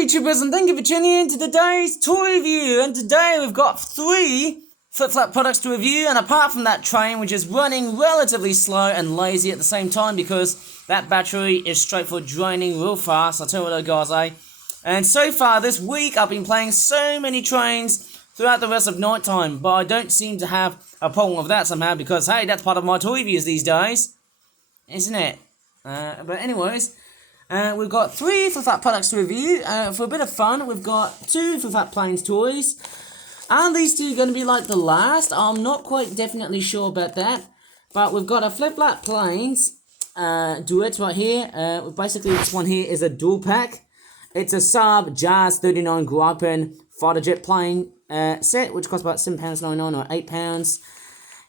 YouTubers, and thank you for tuning in to today's toy review. And today we've got 3 flip-flap products to review, and apart from that train which is running relatively slow and lazy at the same time because that battery is straight for draining real fast, I'll tell you what guys, And so far this week I've been playing so many trains throughout the rest of night time, but I don't seem to have a problem with that somehow because hey, that's part of my toy reviews these days, isn't it? But anyways, we've got 3 flip-flap products to review. For a bit of fun, we've got 2 flip-flap planes toys. Are these 2 going to be like the last? I'm not quite definitely sure about that. But we've got a flip-flap planes duet right here. Basically, this one here is a dual pack. It's a Saab Jazz 39 Gripen fighter jet plane set, which costs about £7.99 or £8.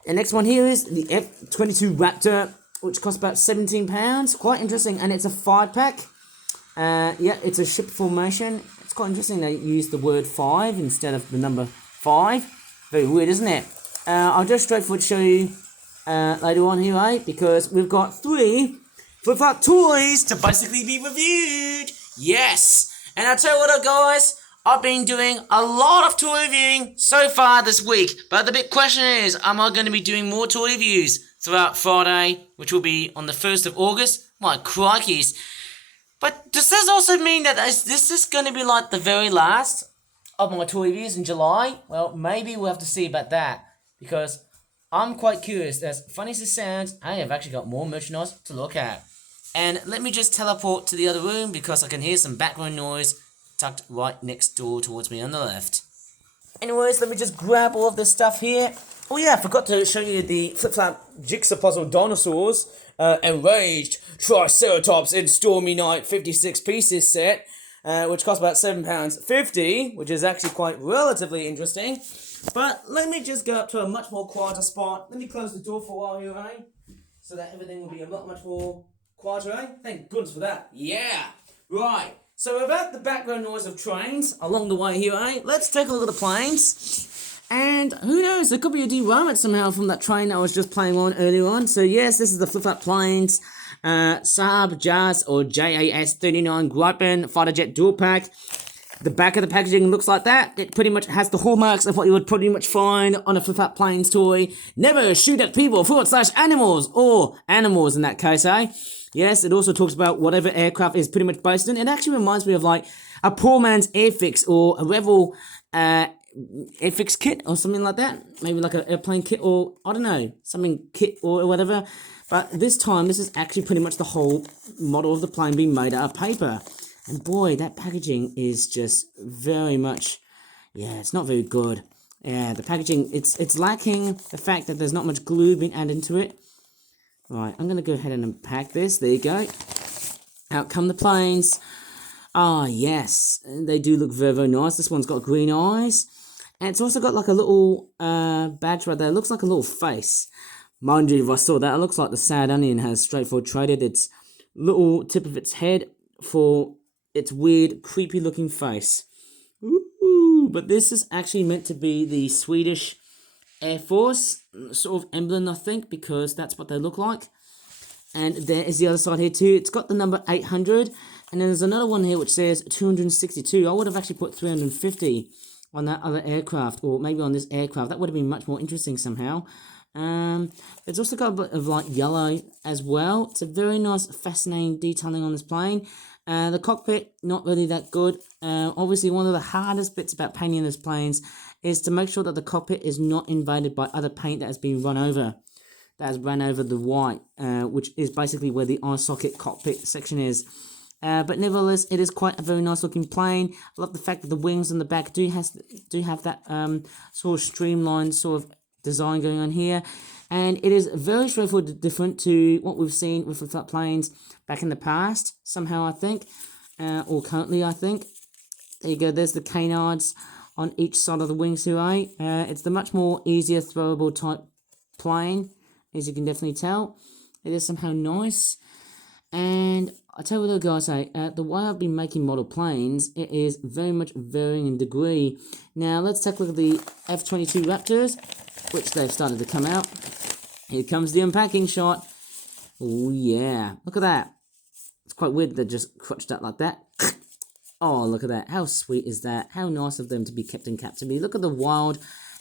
The next one here is the F-22 Raptor, which costs about £17. Quite interesting, and it's a 5-pack. Yeah, it's a ship formation. It's quite interesting they use the word 5 instead of the number 5. Very weird, isn't it? I'll just straightforward show you later on here, because we've got 3 flip-flop toys to basically be reviewed. Yes! And I'll tell you what, guys, I've been doing a lot of toy reviewing so far this week, but the big question is, am I going to be doing more toy reviews throughout Friday, which will be on the 1st of August? My crikeys. But does this also mean that this is going to be like the very last of my toy reviews in July? Well, maybe we'll have to see about that, because I'm quite curious. As funny as it sounds, I have actually got more merchandise to look at. And let me just teleport to the other room because I can hear some background noise tucked right next door towards me on the left. Anyways, let me just grab all of this stuff here. Oh yeah, I forgot to show you the flip-flap jigsaw puzzle dinosaurs. Enraged Triceratops in Stormy Night 56 pieces set, which costs about £7.50, which is actually quite relatively interesting. But let me just go up to a much more quieter spot. Let me close the door for a while here, so that everything will be a lot much more quieter, Thank goodness for that. Yeah, right. So about the background noise of trains along the way here, let's take a look at the planes. And who knows, there could be a derailment somehow from that train I was just playing on earlier on. So yes, this is the flip-flap planes, Saab Jazz or JAS 39 Gripen fighter jet dual pack. The back of the packaging looks like that. It pretty much has the hallmarks of what you would pretty much find on a flip-flap planes toy. Never shoot at people / animals, or animals in that case, Yes, it also talks about whatever aircraft is pretty much based in. It actually reminds me of like a poor man's Airfix or a Revell Airfix kit or something like that. Maybe like an airplane kit, or I don't know, something kit or whatever. But this time, this is actually pretty much the whole model of the plane being made out of paper. And boy, that packaging is just very much, yeah, it's not very good. Yeah, the packaging, it's lacking the fact that there's not much glue being added into it. Right, I'm going to go ahead and unpack this. There you go. Out come the planes. Ah, yes. They do look very, very nice. This one's got green eyes. And it's also got like a little badge right there. It looks like a little face. Mind you, if I saw that, it looks like the Sad Onion has straightforward traded its little tip of its head for its weird, creepy looking face. Ooh, but this is actually meant to be the Swedish Air Force sort of emblem, I think, because that's what they look like. And there is the other side here too. It's got the number 800, and then there's another one here which says 262. I would have actually put 350 on that other aircraft, or maybe on this aircraft. That would have been much more interesting somehow. It's also got a bit of like yellow as well. It's a very nice, fascinating detailing on this plane. The cockpit, not really that good. Obviously, one of the hardest bits about painting these planes is to make sure that the cockpit is not invaded by other paint that has been run over. That has run over the white, which is basically where the eye socket cockpit section is. But nevertheless, it is quite a very nice looking plane. I love the fact that the wings on the back do have that sort of streamlined sort of design going on here. And it is very straightforward, different to what we've seen with flip-flap planes back in the past, somehow I think, or currently I think. There you go, there's the canards on each side of the wings here, It's the much more easier throwable type plane, as you can definitely tell. It is somehow nice. And I tell you what, guys, the way I've been making model planes, it is very much varying in degree. Now, let's take a look at the F-22 Raptors, which they've started to come out. Here comes the unpacking shot. Oh, yeah. Look at that. It's quite weird they just crotched out like that. Oh, look at that. How sweet is that? How nice of them to be kept in captivity. Look at the wild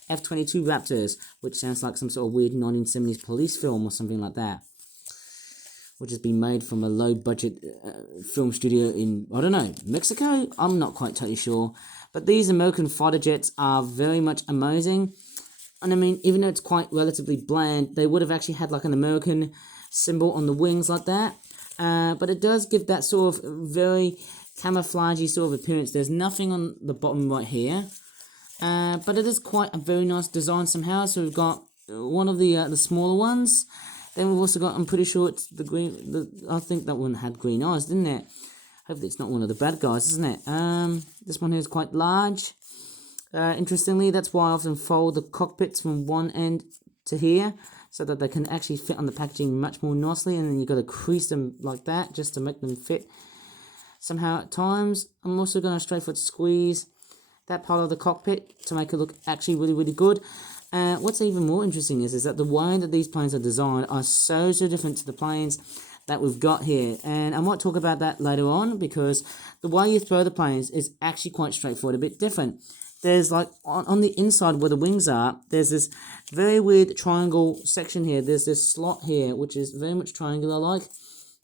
F-22 Raptors, which sounds like some sort of weird 1970s police film or something like that, which has been made from a low-budget film studio in, I don't know, Mexico? I'm not quite totally sure. But these American fighter jets are very much amazing. And I mean, even though it's quite relatively bland, they would have actually had like an American symbol on the wings like that. But it does give that sort of very camouflagey sort of appearance. There's nothing on the bottom right here. But it is quite a very nice design somehow. So we've got one of the smaller ones. Then we've also got, I'm pretty sure it's the green, I think that one had green eyes, didn't it? Hopefully it's not one of the bad guys, isn't it? This one here is quite large. Interestingly, that's why I often fold the cockpits from one end to here, so that they can actually fit on the packaging much more nicely, and then you've got to crease them like that, just to make them fit somehow at times. I'm also going to straightforward squeeze that part of the cockpit to make it look actually really, really good. What's even more interesting is that the way that these planes are designed are so different to the planes that we've got here, and I might talk about that later on, because the way you throw the planes is actually quite straightforward, a bit different. There's like on the inside where the wings are, there's this very weird triangle section here. There's this slot here which is very much triangular like,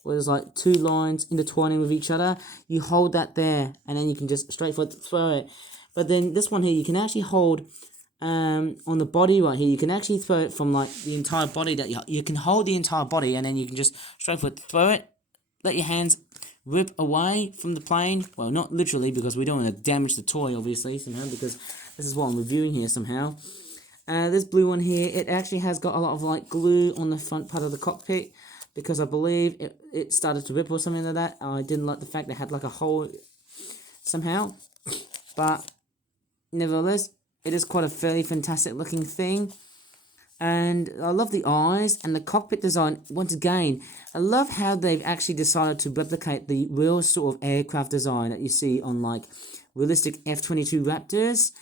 where there's like two lines intertwining with each other. You hold that there and then you can just straightforward throw it. But then this one here, you can actually hold on the body right here. You can actually throw it from like the entire body, that you can hold the entire body, and then you can just straightforward throw it. Let your hands rip away from the plane. Well, not literally, because we don't want to damage the toy, obviously, somehow, because this is what I'm reviewing here somehow. This blue one here, it actually has got a lot of like glue on the front part of the cockpit, because I believe it started to rip or something like that. I didn't like the fact they had like a hole somehow, but nevertheless, it is quite a fairly fantastic looking thing. And I love the eyes and the cockpit design. Once again, I love how they've actually decided to replicate the real sort of aircraft design that you see on like realistic F-22 Raptors.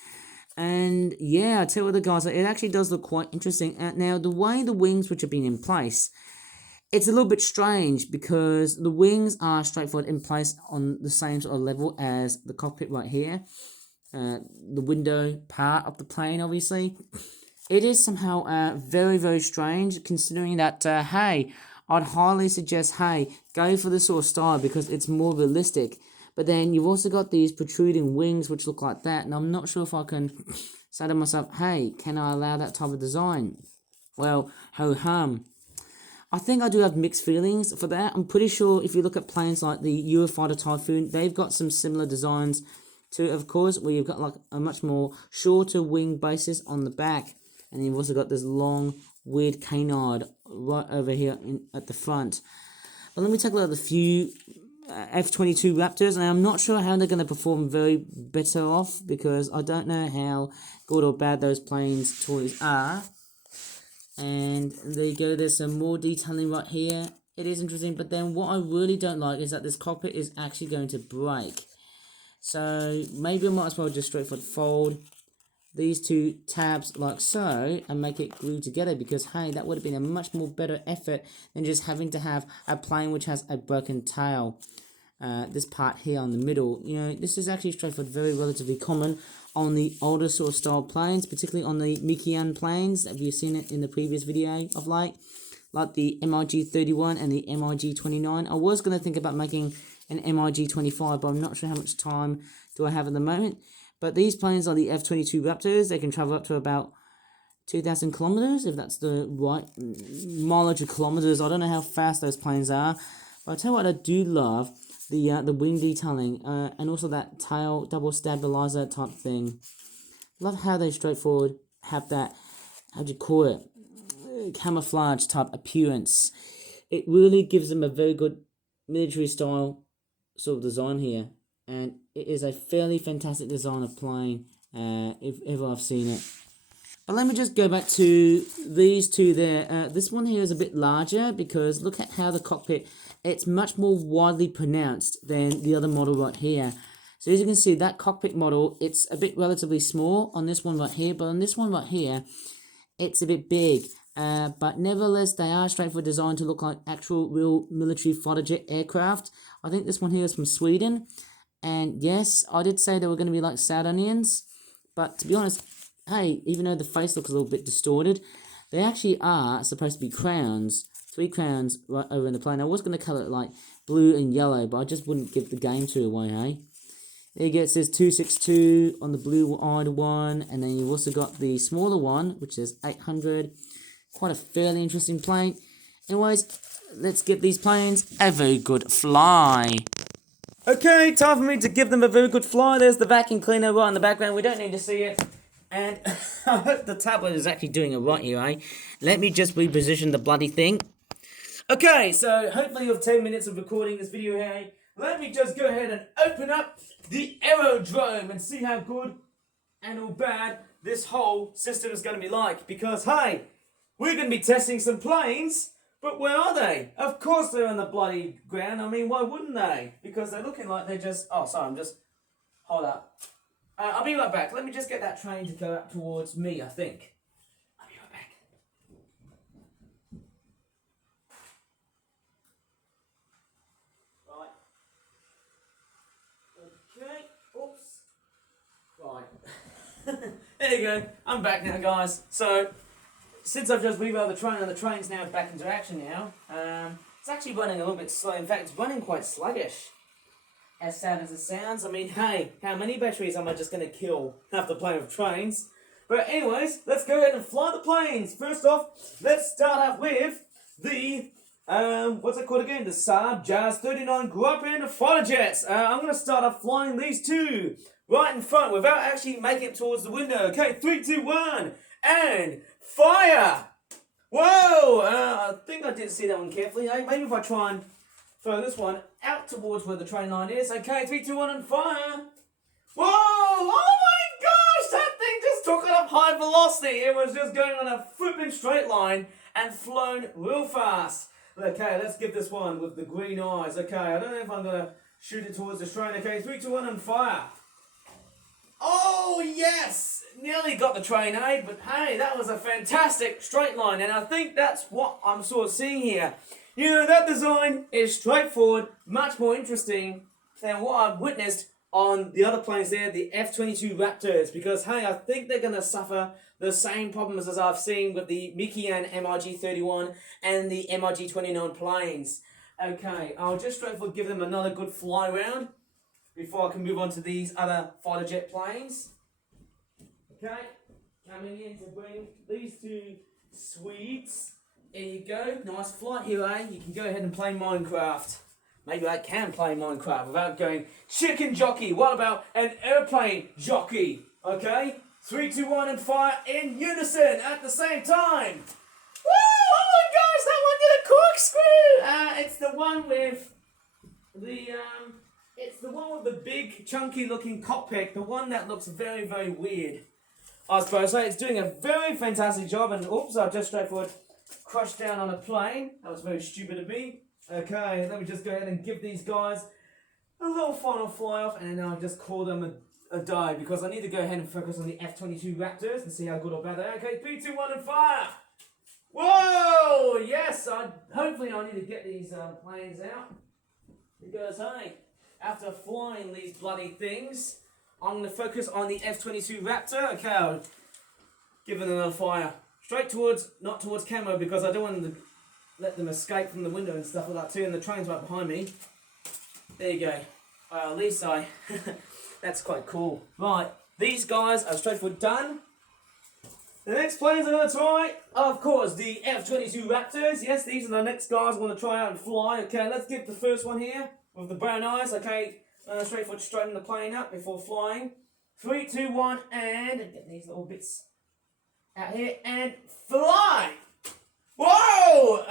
And yeah, I tell you what, the guys, it actually does look quite interesting. Now, the way the wings which have been in place, it's a little bit strange, because the wings are straightforward in place on the same sort of level as the cockpit right here. The window part of the plane, obviously. It is somehow very strange, considering that, hey, I'd highly suggest, hey, go for this sort of style because it's more realistic. But then you've also got these protruding wings which look like that, and I'm not sure if I can say to myself, hey, can I allow that type of design? Well, ho-hum. I think I do have mixed feelings for that. I'm pretty sure if you look at planes like the Eurofighter Typhoon, they've got some similar designs too, of course, where you've got like a much more shorter wing basis on the back. And you've also got this long, weird canard right over here at the front. But let me take a look at the few F-22 Raptors. And I'm not sure how they're going to perform very better off, because I don't know how good or bad those planes toys are. And there you go. There's some more detailing right here. It is interesting. But then what I really don't like is that this cockpit is actually going to break. So maybe I might as well just straightforward fold these two tabs like so and make it glued together, because hey, that would have been a much more better effort than just having to have a plane which has a broken tail. This part here on the middle, you know, this is actually straightforward, very relatively common on the older sort of style planes, particularly on the Mikian planes. Have you seen it in the previous video of late? Like the MiG-31 and the MiG-29. I was going to think about making an MiG-25, but I'm not sure how much time do I have at the moment. But these planes are the F-22 Raptors. They can travel up to about 2,000 kilometers, if that's the right mileage of kilometers. I don't know how fast those planes are. But I tell you what, I do love the wing detailing and also that tail double stabilizer type thing. Love how they straightforward have that, how do you call it, camouflage type appearance. It really gives them a very good military style sort of design here. And it is a fairly fantastic design of plane, if ever I've seen it. But let me just go back to these two there. This one here is a bit larger, because look at how the cockpit, it's much more widely pronounced than the other model right here. So as you can see, that cockpit model, it's a bit relatively small on this one right here, but on this one right here, it's a bit big. But nevertheless, they are straightforward designed to look like actual real military fighter jet aircraft. I think this one here is from Sweden. And yes, I did say they were going to be like sad onions, but to be honest, hey, even though the face looks a little bit distorted, they actually are supposed to be crowns. 3 crowns right over in the plane. I was going to colour it like blue and yellow, but I just wouldn't give the game to away, hey? There you go, it says 262 on the blue-eyed one, and then you've also got the smaller one, which is 800. Quite a fairly interesting plane. Anyways, let's give these planes a very good fly. Okay, time for me to give them a very good fly. There's the vacuum cleaner right in the background. We don't need to see it. And I hope the tablet is actually doing it right here, eh? Let me just reposition the bloody thing. Okay, so hopefully you have 10 minutes of recording this video here. Let me just go ahead and open up the aerodrome and see how good and or bad this whole system is going to be like. Because, hey, we're going to be testing some planes, but where are they? Of course they're on the bloody ground. I mean, why wouldn't they? Because they're looking like they're just... Oh, sorry, I'm just... Hold up. I'll be right back. Let me just get that train to go up towards me, I think. I'll be right back. Right. Okay. Oops. Right. There you go. I'm back now, guys. So, since I've just rewound the train and the train's now back into action now, it's actually running a little bit slow. In fact, it's running quite sluggish. As sad as it sounds. I mean, hey, how many batteries am I just going to kill after playing with trains? But anyways, let's go ahead and fly the planes. First off, let's start off with the, what's it called again? The Saab Jazz 39 Gripen fighter jets. I'm going to start off flying these two right in front without actually making it towards the window. Okay, 3, 2, 1, and fire! Whoa! I think I didn't see that one carefully. Hey, maybe if I try and throw this one out towards where the train line is. Okay, 3, 2, 1, and fire! Whoa! Oh my gosh! That thing just took it up high velocity. It was just going on a flipping straight line and flown real fast. Okay, let's give this one with the green eyes. Okay, I don't know if I'm going to shoot it towards the train. Okay, 3, 2, 1, and fire! Oh, yes! Nearly got the train, eh? But hey, that was a fantastic straight line. And I think that's what I'm sort of seeing here. You know, that design is straightforward, much more interesting than what I've witnessed on the other planes there, the F-22 Raptors. Because, hey, I think they're going to suffer the same problems as I've seen with the Mikoyan MiG-31 and the MiG-29 planes. Okay, I'll just straightforward give them another good fly round before I can move on to these other fighter jet planes. Okay, coming in to bring these two Swedes. There you go, nice flight here, eh? You can go ahead and play Minecraft. Maybe I can play Minecraft without going chicken jockey. What about an airplane jockey? Okay, 3, 2, 1, and fire in unison at the same time. Woo! Oh my gosh, that one did a corkscrew! It's the one with the big, chunky-looking cockpit. The one that looks very, very weird. I suppose so. It's doing a very fantastic job. And oops, I've just straightforward crushed down on a plane. That was very stupid of me. Okay, let me just go ahead and give these guys a little final fly off, and then I'll just call them a die because I need to go ahead and focus on the F-22 Raptors and see how good or bad they are. Okay, 3, 2, 1, and fire! Whoa! Yes, hopefully I need to get these planes out because, hey, after flying these bloody things, I'm going to focus on the F-22 Raptor. Okay, I'll give it another fire. Straight towards, not towards camo because I don't want to let them escape from the window and stuff like that too, and the train's right behind me. There you go. At least that's quite cool. Right, these guys are straightforward done. The next planes I'm going to try, of course, the F-22 Raptors. Yes, these are the next guys I'm going to try out and fly. Okay, let's get the first one here with the brown eyes. Okay, straightforward straighten the plane up before flying. 3, 2, 1, and get these little bits out here and fly! Whoa!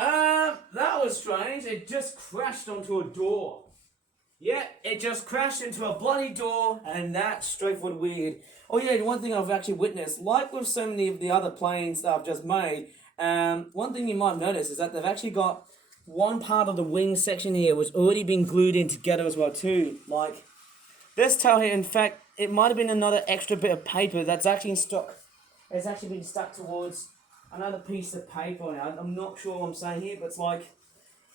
That was strange. It just crashed onto a door. Yeah, it just crashed into a bloody door, and that's straightforward weird. Oh yeah, one thing I've actually witnessed, like with so many of the other planes that I've just made, one thing you might notice is that they've actually got one part of the wing section here which already been glued in together as well too. Like, this tail here, in fact, it might have been another extra bit of paper that's actually in stock. It's actually been stuck towards another piece of paper now. I'm not sure what I'm saying here, but it's like,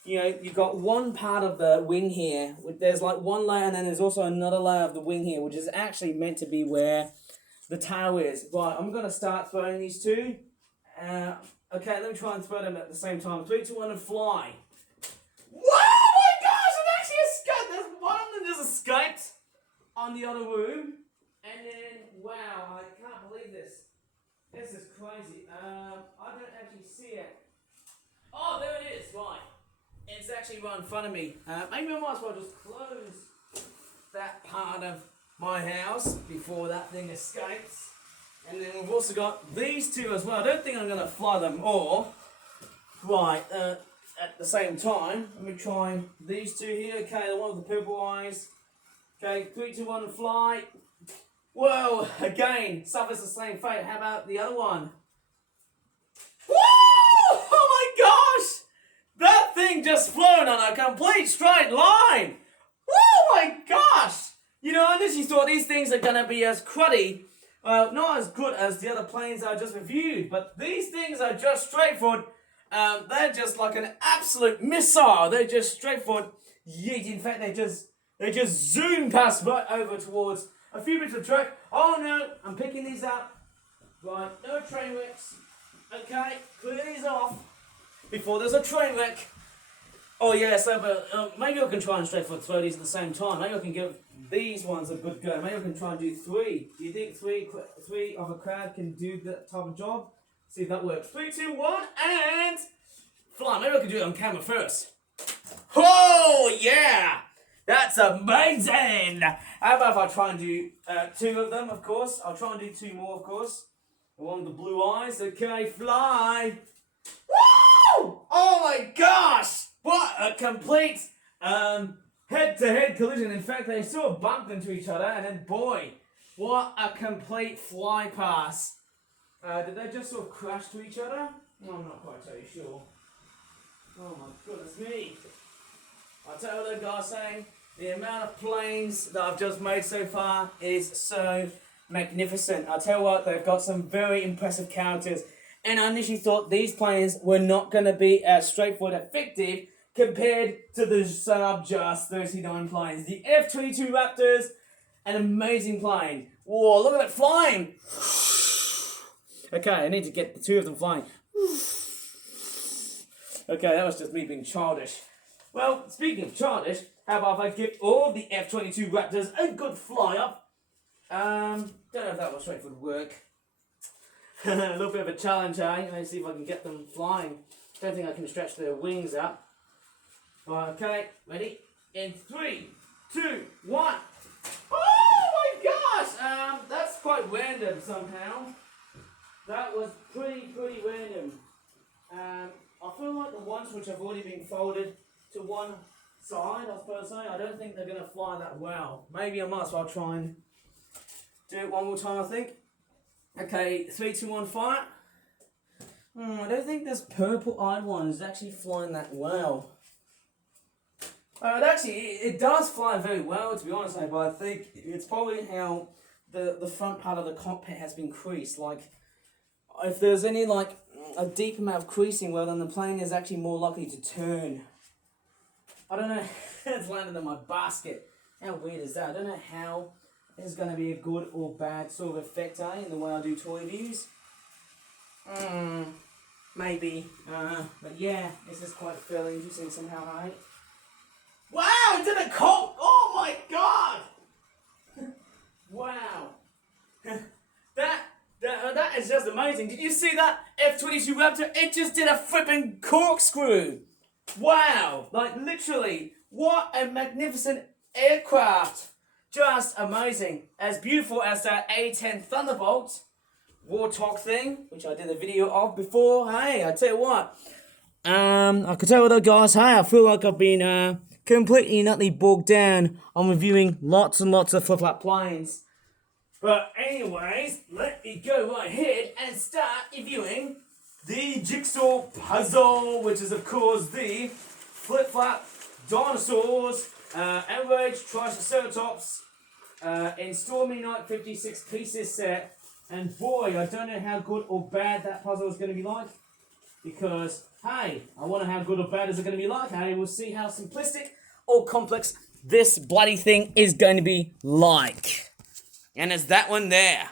you've got one part of the wing here. There's like one layer, and then there's also another layer of the wing here, which is actually meant to be where the tail is. Right, I'm going to start throwing these two. Okay, let me try and throw them at the same time. 3, 2, 1, and fly. Wow, my gosh, it actually escaped. There's one of them just escaped on the other room. And then, wow, I can't believe this. This is crazy. I don't actually see it. Oh, there it is, right. It's actually right in front of me. Maybe I might as well just close that part of my house before that thing escapes. And then we've also got these two as well. I don't think I'm going to fly them all right at the same time. Let me try these two here. Okay, the one with the purple eyes. Okay, 3, 2, 1, and fly. Whoa, again, suffers the same fate. How about the other one? Woo! Oh my gosh! That thing just flown on a complete straight line. Oh my gosh! You know, I initially thought these things are going to be as cruddy, not as good as the other planes I just reviewed, but these things are just straightforward. They're just like an absolute missile. They're just straightforward yeet. In fact, they just zoom past right over towards a few bits of track. Oh no, I'm picking these up. Right, no train wrecks. Okay, clear these off before there's a train wreck. Oh yeah, so maybe I can try and straightforward throw these at the same time. Maybe I can give these ones a good go. Maybe I can try and do 3. Do you think three of a crowd can do that type of job? See if that works. 3, 2, 1, and fly. Maybe I can do it on camera first. Oh yeah! That's amazing! How about if I try and do 2 of them, of course? I'll try and do 2 more, of course. The one with the blue eyes. Okay, fly! Woo! Oh my gosh! What a complete head-to-head collision. In fact, they sort of bumped into each other, and then boy, what a complete fly pass. Did they just sort of crash to each other? I'm not quite totally sure. Oh my goodness me. I'll tell you what the guy's saying. The amount of planes that I've just made so far is so magnificent. I'll tell you what, they've got some very impressive characters. And I initially thought these planes were not going to be as straightforward effective compared to the Just 39 planes. The F-22 Raptors, an amazing plane. Whoa, look at it flying. Okay, I need to get the 2 of them flying. Okay, that was just me being childish. Well, speaking of childish, how about if I give all the F-22 Raptors a good fly up? Don't know if that will straightforward work. A little bit of a challenge, eh? Let's see if I can get them flying. Don't think I can stretch their wings up. Okay, ready? In 3, 2, 1. Oh my gosh! That's quite random somehow. That was pretty random. I feel like the ones which have already been folded to one side, I suppose, I don't think they're going to fly that well. Maybe I might as well try and do it one more time, I think. Okay, 3, 2, 1, fire. I don't think this purple-eyed one is actually flying that well. It does fly very well, to be honest, but I think it's probably how the front part of the cockpit has been creased. Like, if there's any, like, a deep amount of creasing, well, then the plane is actually more likely to turn. I don't know. It's landed in my basket. How weird is that? I don't know how this is going to be a good or bad sort of effect, in the way I do toy reviews. Maybe. But yeah, this is quite fairly interesting somehow, right? Wow, it did a cock! Oh my god! Wow. That is just amazing. Did you see that F-22 Raptor? It just did a flipping corkscrew. Wow. Like, literally, what a magnificent aircraft. Just amazing. As beautiful as that A-10 Thunderbolt Warthog thing, which I did a video of before. Hey, I tell you what. I could tell you though, guys, hey, I feel like I've been completely nutty bogged down on reviewing lots and lots of flip-flap planes. But anyways, let me go right ahead and start reviewing the jigsaw puzzle, which is of course the flip-flap dinosaurs, average Triceratops in Stormy Night 56 pieces set. And boy, I don't know how good or bad that puzzle is going to be like, because, hey, I wonder how good or bad is it going to be like, hey? We'll see how simplistic or complex this bloody thing is going to be like. And it's that one there.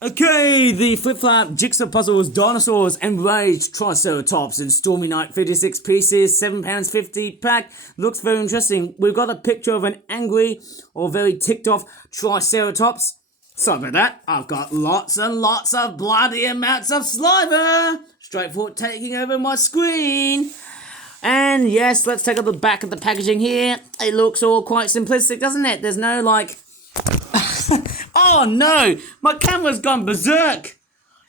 Okay, the flip-flop jigsaw puzzles, dinosaurs, enraged triceratops, and Stormy Night 56 pieces, £7.50 pack. Looks very interesting. We've got a picture of an angry or very ticked-off triceratops. Sorry about that. I've got lots and lots of bloody amounts of saliva. Straightforward taking over my screen. And yes, let's take a look back at the packaging here. It looks all quite simplistic, doesn't it? There's no like... Oh no! My camera's gone berserk!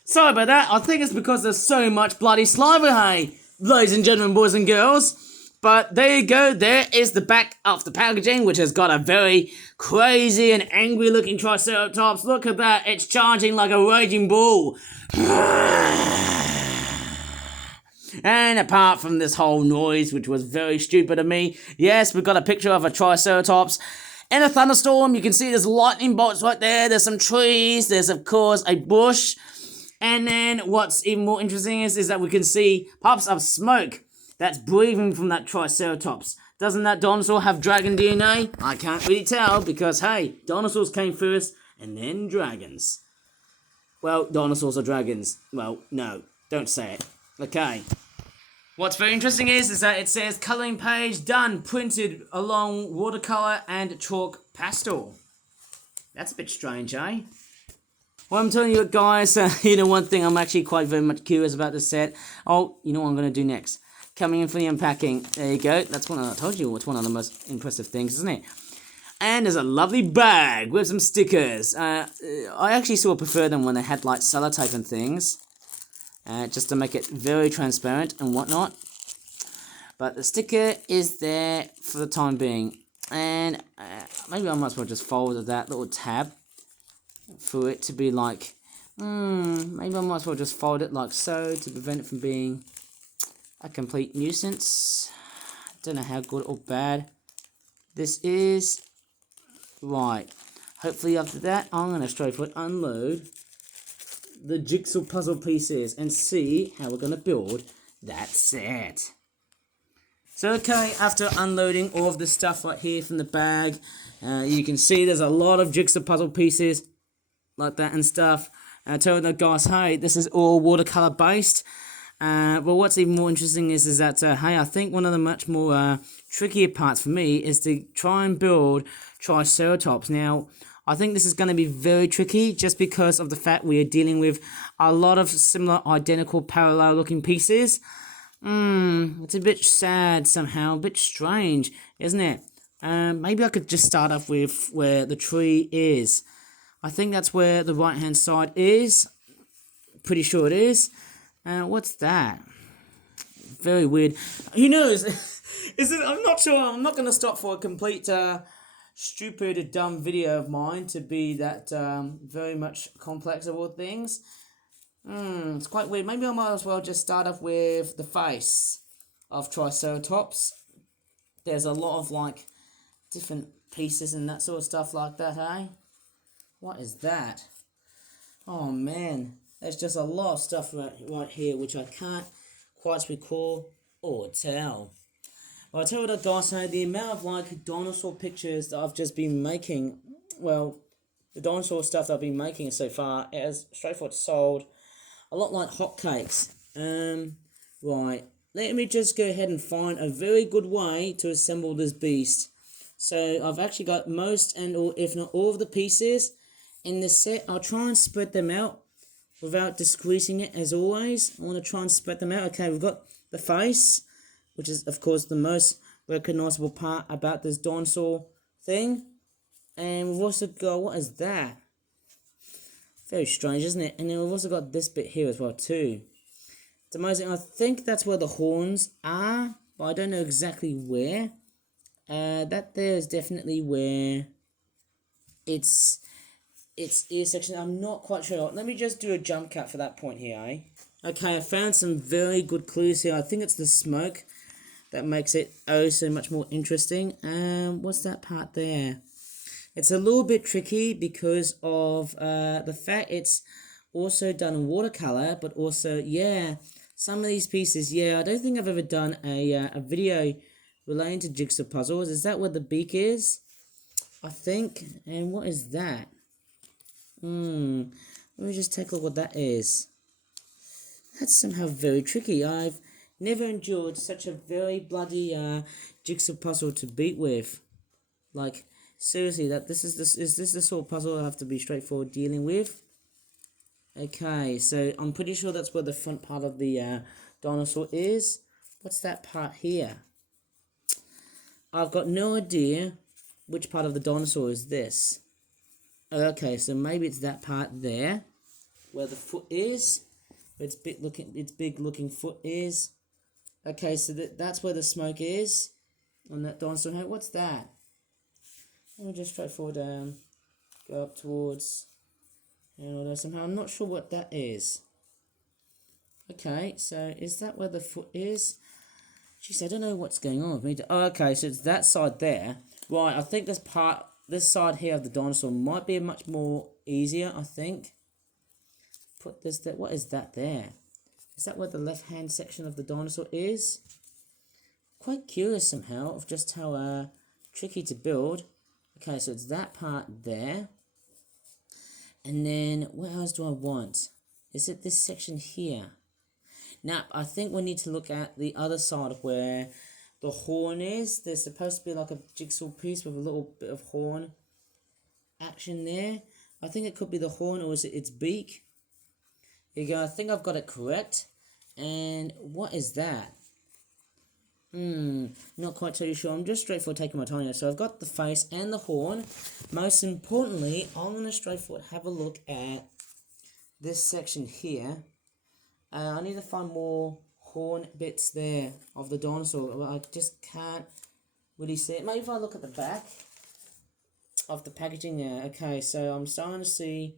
Sorry about that. I think it's because there's so much bloody saliva, hey, ladies and gentlemen, boys and girls. But there you go. There is the back of the packaging, which has got a very crazy and angry looking triceratops. Look at that. It's charging like a raging bull. And apart from this whole noise, which was very stupid of me, yes, we've got a picture of a triceratops. In a thunderstorm, you can see there's lightning bolts right there. There's some trees. There's, of course, a bush. And then what's even more interesting is that we can see puffs of smoke that's breathing from that triceratops. Doesn't that dinosaur have dragon DNA? I can't really tell because, hey, dinosaurs came first and then dragons. Well, dinosaurs are dragons. Well, no, don't say it. Okay. What's very interesting is that it says colouring page done, printed along watercolour and chalk pastel. That's a bit strange, eh? Well, I'm telling you what, guys, you know, one thing I'm actually quite very much curious about this set. Oh, you know what I'm going to do next? Coming in for the unpacking. There you go. That's one I told you. It's one of the most impressive things, isn't it? And there's a lovely bag with some stickers. I actually sort of prefer them when they had like sellotape and things. Just to make it very transparent and whatnot. But the sticker is there for the time being. And maybe I might as well just fold that little tab for it to be like... maybe I might as well just fold it like so to prevent it from being a complete nuisance. Don't know how good or bad this is. Right. Hopefully after that, I'm going to straightforward unload the jigsaw puzzle pieces and see how we're going to build that set. So okay, after unloading all of the stuff right here from the bag, you can see there's a lot of jigsaw puzzle pieces like that and stuff. I told the guys, hey, this is all watercolor based. Well, what's even more interesting is that, hey, I think one of the much more trickier parts for me is to try and build triceratops. Now, I think this is going to be very tricky just because of the fact we are dealing with a lot of similar, identical, parallel looking pieces. It's a bit sad somehow, a bit strange, isn't it? Maybe I could just start off with where the tree is. I think that's where the right hand side is. Pretty sure it is. What's that? Very weird. Who knows? Is it? I'm not sure. I'm not going to stop for a complete... stupid, dumb video of mine to be that very much complex of all things. It's quite weird. Maybe I might as well just start off with the face of Triceratops. There's a lot of like different pieces and that sort of stuff like that, eh? What is that? Oh man, there's just a lot of stuff right here which I can't quite recall or tell. Well, I tell you what, guys, the amount of like dinosaur pictures that I've just been making, well, the dinosaur stuff that I've been making so far has straightforward sold a lot like hotcakes. Right, let me just go ahead and find a very good way to assemble this beast. So I've actually got most and all, if not all of the pieces in this set. I'll try and spread them out without discreasing it as always. I want to try and spread them out. Okay, we've got the face, which is, of course, the most recognizable part about this dinosaur thing. And we've also got, what is that? Very strange, isn't it? And then we've also got this bit here as well, too. It's amazing. I think that's where the horns are, but I don't know exactly where. That there is definitely where its ear section. I'm not quite sure. Let me just do a jump cut for that point here, eh? Okay, I found some very good clues here. I think it's the smoke that makes it oh so much more interesting. What's that part there? It's a little bit tricky because of the fact it's also done in watercolor, but also, yeah, Some of these pieces, yeah, I don't think I've ever done a video relating to jigsaw puzzles. Is that what the beak is? I think. And what is that? Let me just take a look what that is. That's somehow very tricky. I've never endured such a very bloody jigsaw puzzle to beat with. Like, seriously, is this the sort of puzzle I have to be straightforward dealing with? Okay, so I'm pretty sure that's where the front part of the dinosaur is. What's that part here? I've got no idea which part of the dinosaur is this. Okay, so maybe it's that part there, where the foot is. Its big looking foot is. Okay, so that's where the smoke is on that dinosaur head. What's that? Let me just straightforward go up towards, somehow. I'm not sure what that is. Okay, so is that where the foot is? Jeez, I don't know what's going on with me. Oh, okay, so it's that side there. Right, I think this side here of the dinosaur might be much more easier, I think. Put this there. What is that there? Is that where the left-hand section of the dinosaur is? Quite curious somehow of just how tricky to build. Okay, so it's that part there. And then, what else do I want? Is it this section here? Now, I think we need to look at the other side of where the horn is. There's supposed to be like a jigsaw piece with a little bit of horn action there. I think it could be the horn, or is it its beak? Here you go, I think I've got it correct. And what is that? Not quite totally sure. I'm just straightforward taking my time here. So I've got the face and the horn. Most importantly, I'm going to straightforward have a look at this section here. I need to find more horn bits there of the dinosaur. I just can't really see it. Maybe if I look at the back of the packaging there. Okay, so I'm starting to see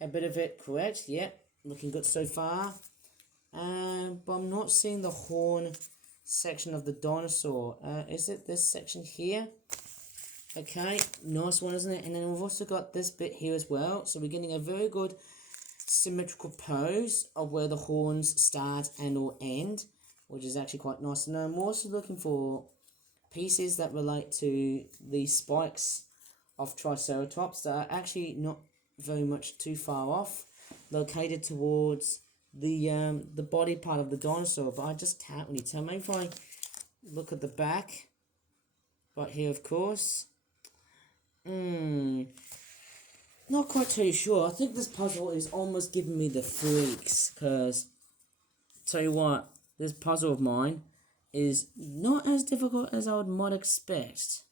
a bit of it correct. Yep, looking good so far. But I'm not seeing the horn section of the dinosaur. Is it this section here? Okay, nice one, isn't it? And then we've also got this bit here as well. So we're getting a very good symmetrical pose of where the horns start and or end, which is actually quite nice. And I'm also looking for pieces that relate to the spikes of Triceratops that are actually not very much too far off, located towards the body part of the dinosaur, but I just can't really tell. Maybe if I look at the back, right here, of course. Not quite too sure. I think this puzzle is almost giving me the freaks, because, tell you what, this puzzle of mine is not as difficult as I might expect.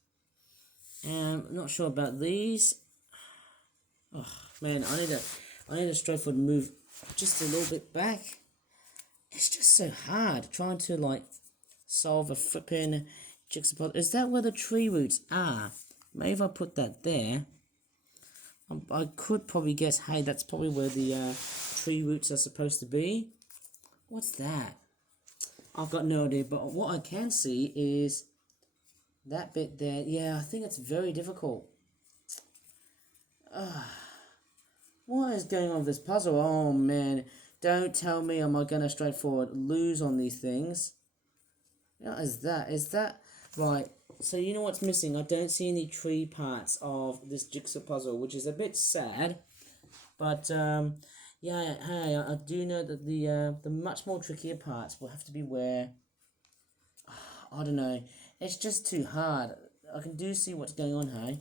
Not sure about these. Oh man, I need to straightforward move just a little bit back. It's just so hard trying to like solve a flipping jigsaw puzzle. Is that where the tree roots are? Maybe if I put that there, I could probably guess, hey, that's probably where the tree roots are supposed to be. What's that? I've got no idea, but what I can see is that bit there. Yeah, I think it's very difficult. What is going on with this puzzle? Oh man, don't tell me am I going to straightforward lose on these things. What is that? Is that... Right, so you know what's missing? I don't see any tree parts of this jigsaw puzzle, which is a bit sad. But, yeah, hey, I do know that the much more trickier parts will have to be where... I don't know. It's just too hard. I can do see what's going on, hey?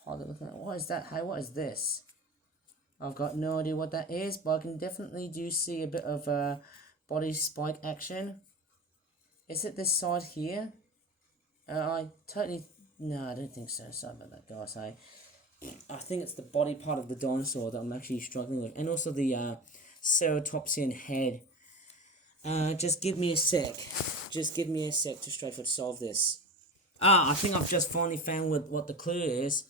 Hold on, looking at... What is that, hey? What is this? I've got no idea what that is, but I can definitely do see a bit of body spike action. Is it this side here? No, I don't think so. Sorry about that, guys. I think it's the body part of the dinosaur that I'm actually struggling with, and also the ceratopsian head. Just give me a sec. Just give me a sec to straightforward solve this. I think I've just finally found what the clue is.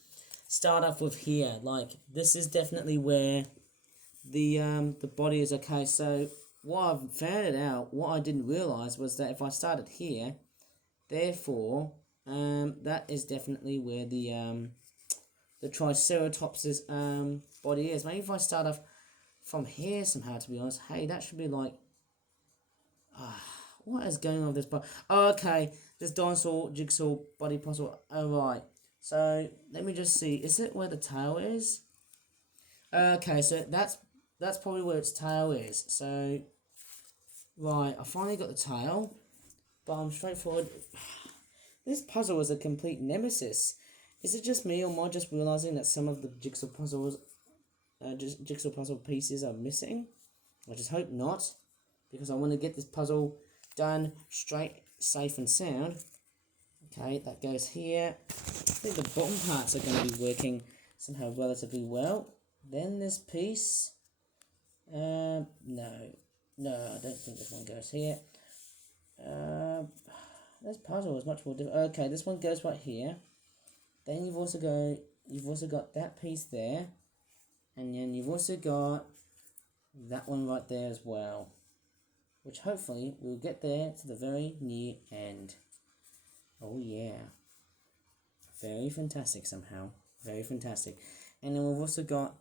Start off with here. Like, this is definitely where the body is. Okay, so what I've found it out, what I didn't realise was that if I started here, therefore, that is definitely where the Triceratops' body is. Maybe if I start off from here somehow, to be honest. Hey, that should be like What is going on with this part? Oh, okay, this dinosaur jigsaw body puzzle. Alright, so let me just see. Is it where the tail is? Okay, so that's probably where its tail is. So, right, I finally got the tail, but I'm straightforward. This puzzle is a complete nemesis. Is it just me, or am I just realizing that some of the jigsaw puzzle pieces are missing? I just hope not, because I want to get this puzzle done straight, safe and sound. Okay, that goes here. I think the bottom parts are going to be working somehow relatively well. Then this piece, no, I don't think this one goes here. This puzzle is much more difficult. Okay, this one goes right here. Then you've also got that piece there, and then you've also got that one right there as well, which hopefully we'll get there to the very near end. Oh yeah, very fantastic somehow, very fantastic. And then we've also got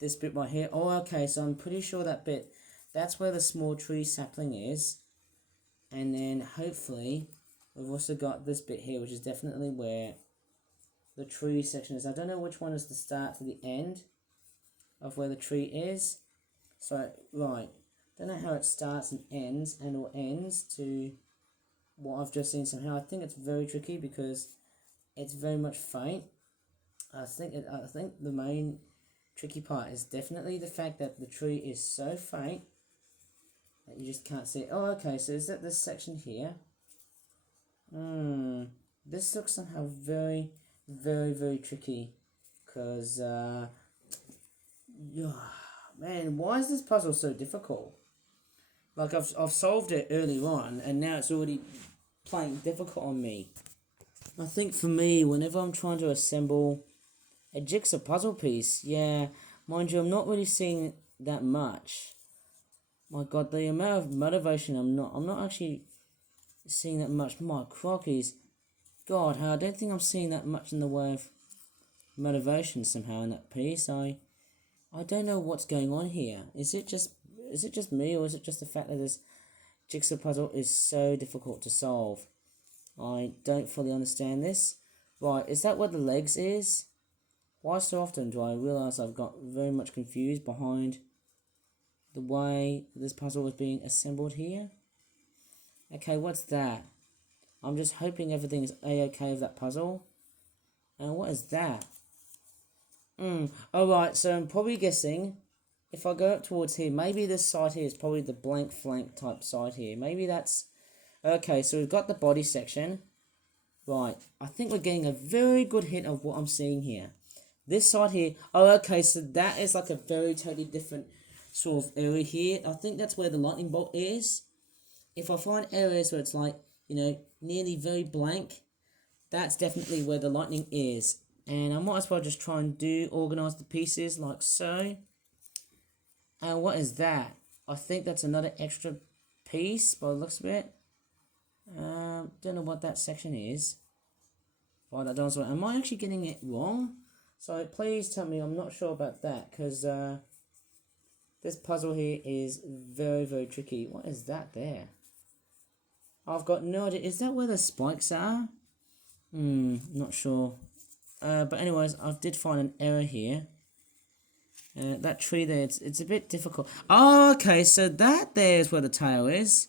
this bit right here. Oh, okay, so I'm pretty sure that bit, that's where the small tree sapling is. And then hopefully we've also got this bit here, which is definitely where the tree section is. I don't know which one is the start to the end of where the tree is. So, right, don't know how it starts and ends, and or ends to what I've just seen somehow. I think it's very tricky because it's very much faint. I think the main tricky part is definitely the fact that the tree is so faint that you just can't see it. Oh, okay, so is that this section here? This looks somehow very, very, very tricky, because, yeah, man, why is this puzzle so difficult? Like, I've solved it early on, and now it's already playing difficult on me. I think for me, whenever I'm trying to assemble a jigsaw puzzle piece, yeah, mind you, I'm not really seeing that much. My God, the amount of motivation I'm not actually seeing that much. My crockies, God, I don't think I'm seeing that much in the way of motivation somehow in that piece. I don't know what's going on here. Is it just me, or is it just the fact that this jigsaw puzzle is so difficult to solve? I don't fully understand this. Right, is that where the legs is? Why so often do I realise I've got very much confused behind the way this puzzle is being assembled here? Okay, what's that? I'm just hoping everything is a-okay with that puzzle. And what is that? Alright, so I'm probably guessing, if I go up towards here, maybe this side here is probably the blank flank type side here. Maybe that's... Okay, so we've got the body section. Right, I think we're getting a very good hint of what I'm seeing here. This side here, oh, okay, so that is like a very totally different sort of area here. I think that's where the lightning bolt is. If I find areas where it's like, you know, nearly very blank, that's definitely where the lightning is. And I might as well just try and organise the pieces like so. And what is that? I think that's another extra piece by the looks of it. Don't know what that section is. Right, that does. Am I actually getting it wrong? So please tell me I'm not sure about that, because this puzzle here is very, very tricky. What is that there? I've got no idea. Is that where the spikes are? Not sure. But anyways, I did find an error here. That tree there, it's a bit difficult. Oh, okay, so that there is where the tail is.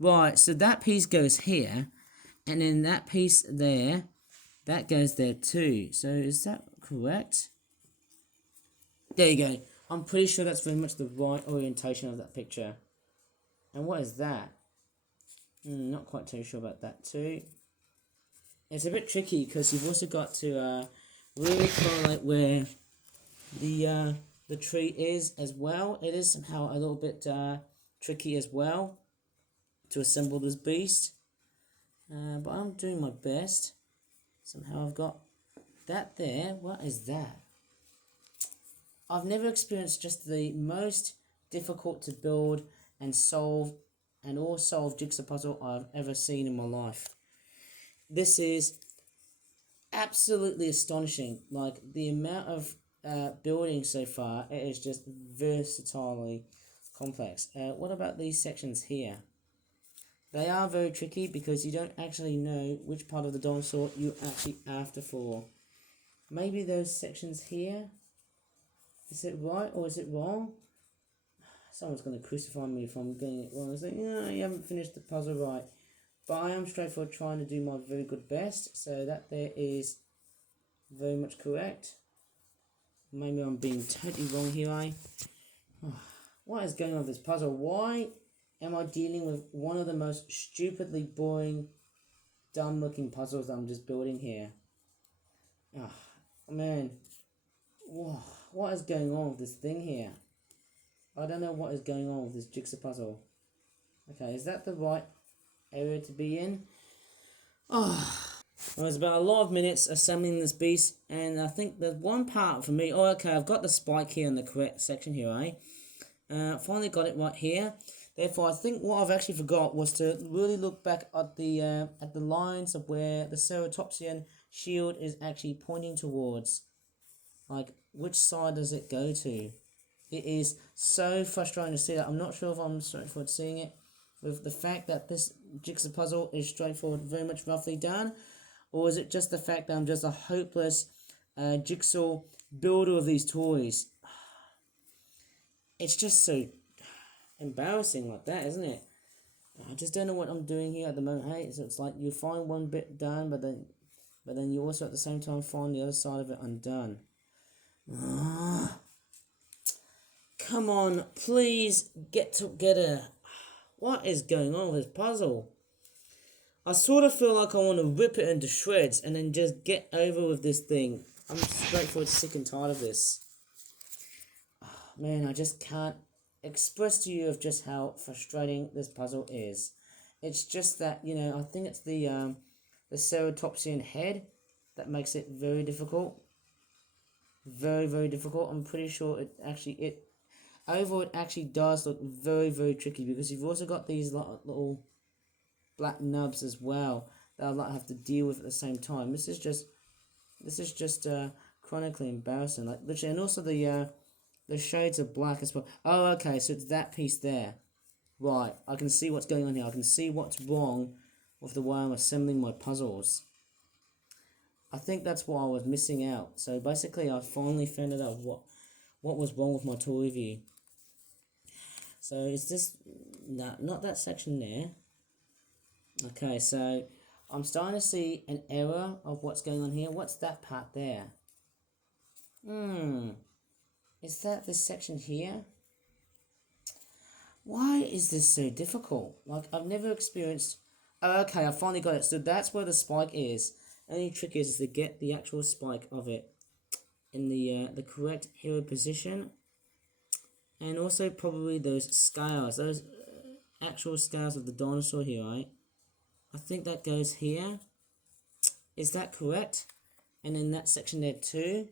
Right, so that piece goes here, and then that piece there, that goes there too. So is that correct? There you go. I'm pretty sure that's very much the right orientation of that picture. And what is that? Not quite too sure about that too. It's a bit tricky because you've also got to really correlate where the tree is as well. It is somehow a little bit tricky as well to assemble this beast. But I'm doing my best. Somehow I've got that there. What is that? I've never experienced just the most difficult to build and solve jigsaw puzzle I've ever seen in my life. This is absolutely astonishing. Like, the amount of building so far, it is just versatilely complex. What about these sections here? They are very tricky because you don't actually know which part of the dinosaur you're actually after for. Maybe those sections here? Is it right or is it wrong? Someone's going to crucify me if I'm getting it wrong. It's like, yeah, you haven't finished the puzzle right. But I am straightforward trying to do my very good best. So that there is very much correct. Maybe I'm being totally wrong here, eh? What is going on with this puzzle? Why am I dealing with one of the most stupidly boring, dumb looking puzzles that I'm just building here? Oh, man. What is going on with this thing here? I don't know what is going on with this jigsaw puzzle. Okay, is that the right area to be in? Well, it's about a lot of minutes assembling this beast, and I think there's one part for me. Oh, okay, I've got the spike here in the correct section here, finally got it right here. Therefore, I think what I've actually forgot was to really look back at the lines of where the Ceratopsian shield is actually pointing towards. Like, which side does it go to? It is so frustrating to see that. I'm not sure if I'm straightforward seeing it with the fact that this jigsaw puzzle is straightforward, very much roughly done, or is it just the fact that I'm just a hopeless jigsaw builder of these toys? It's just so embarrassing like that, isn't it? I just don't know what I'm doing here at the moment. Hey, so it's like you find one bit done, but then you also at the same time find the other side of it undone. Come on, please get together. What is going on with this puzzle? I sort of feel like I want to rip it into shreds and then just get over with this thing. I'm straightforward sick and tired of this. Man, I just can't express to you of just how frustrating this puzzle is. It's just that, you know, I think it's the Ceratopsian head that makes it very difficult. Very, very difficult. I'm pretty sure it actually does look very, very tricky because you've also got these little black nubs as well that I have to deal with at the same time. This is just chronically embarrassing. Like literally, and also the shades of black as well. Oh, okay, so it's that piece there. Right, I can see what's going on here. I can see what's wrong with the way I'm assembling my puzzles. I think that's what I was missing out. So basically, I finally found out what was wrong with my tool review. So is this not that section there? Okay, so I'm starting to see an error of what's going on here. What's that part there? Is that this section here? Why is this so difficult? Like, I've never experienced... Oh, okay, I finally got it. So that's where the spike is. Only trick is to get the actual spike of it in the correct hero position. And also probably those scales. Those actual scales of the dinosaur here, right? I think that goes here. Is that correct? And in that section there too?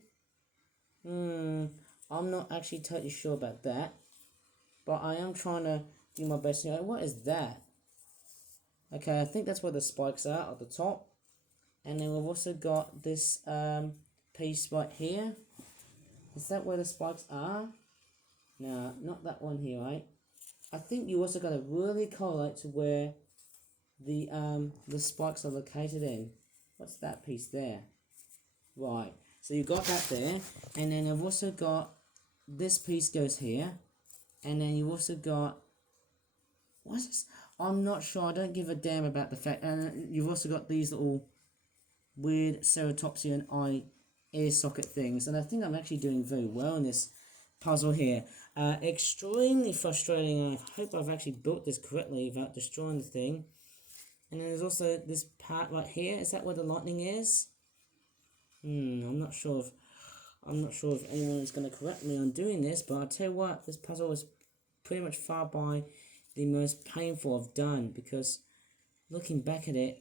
I'm not actually totally sure about that. But I am trying to do my best. You know, what is that? Okay, I think that's where the spikes are at the top. And then we've also got this piece right here. Is that where the spikes are? No, not that one here, right? I think you also got to really correlate to where the spikes are located in. What's that piece there? Right, so you got that there. And then I've also got this piece goes here. And then you've also got... What's this? I'm not sure. I don't give a damn about the fact. And you've also got these little weird Ceratopsian eye ear socket things. And I think I'm actually doing very well in this puzzle here. Extremely frustrating. I hope I've actually built this correctly without destroying the thing. And then there's also this part right here. Is that where the lightning is? I'm not sure if anyone is going to correct me on doing this, but I'll tell you what, this puzzle is pretty much far by the most painful I've done, because looking back at it,